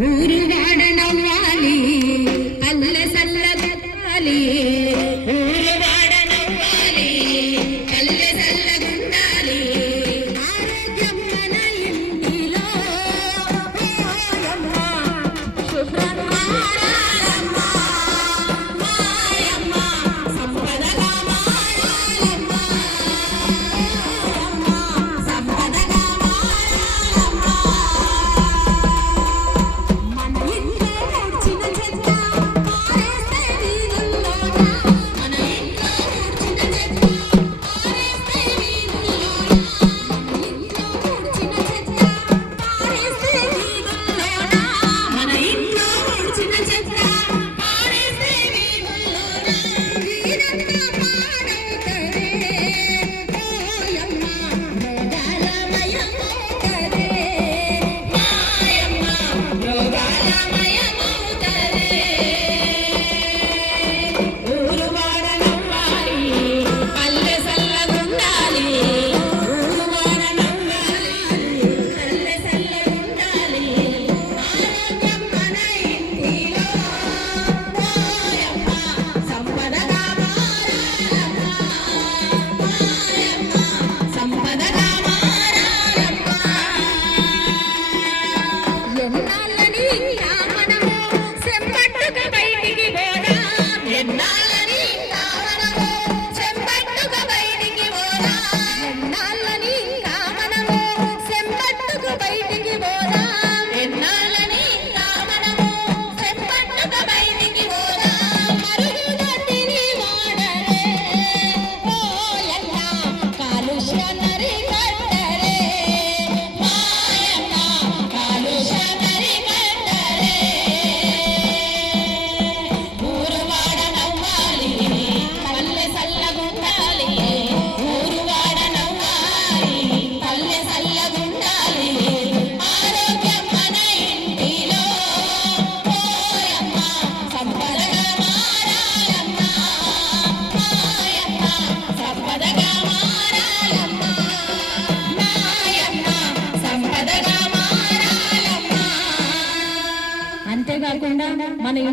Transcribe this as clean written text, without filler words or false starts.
ఊరు వాడ నవ్వాలి అల్ల సల్లగలి ఊరు వాడ నవ్వాలి అల్ల సల్లగుండాలి ఆరోగ్యం మన ఇంటిలో ఓయమ్మ శుభ్రంగా మారాలమ్మ మాయమ్మ సంపదగా మారాలమ్మ సంపదగా మారాలమ్మ మన ఇంట్లో చిన్న చెత్త పారేస్తే వీధుల్లోన మన ఇంట్లో చిన్న చెత్త పారేస్తే వీధుల్లోన మన ఇంట్లో చిన్న చెత్త పారేస్తే వీధుల్లోన మన ఇంట్లో చిన్న చెత్త పారేస్తే వీధుల్లోన వీరంతా పాడవుతరే ఓయమ్మ రోగాలమయమవుతరే మాయమ్మ రోగాలమయమవుతరే ఊరు వాడ నవ్వాలి పల్లె సల్లగుండాలి ఊరు వాడ నవ్వాలి పల్లె సల్లగుండాలి ఆరోగ్యం మన ఇంటిలో ఓయమ్మ సంపదగా మారాలమ్మ మాయమ్మ సంపదగా మారాలమ్మ ఎన్నాళ్ళని ఇంకా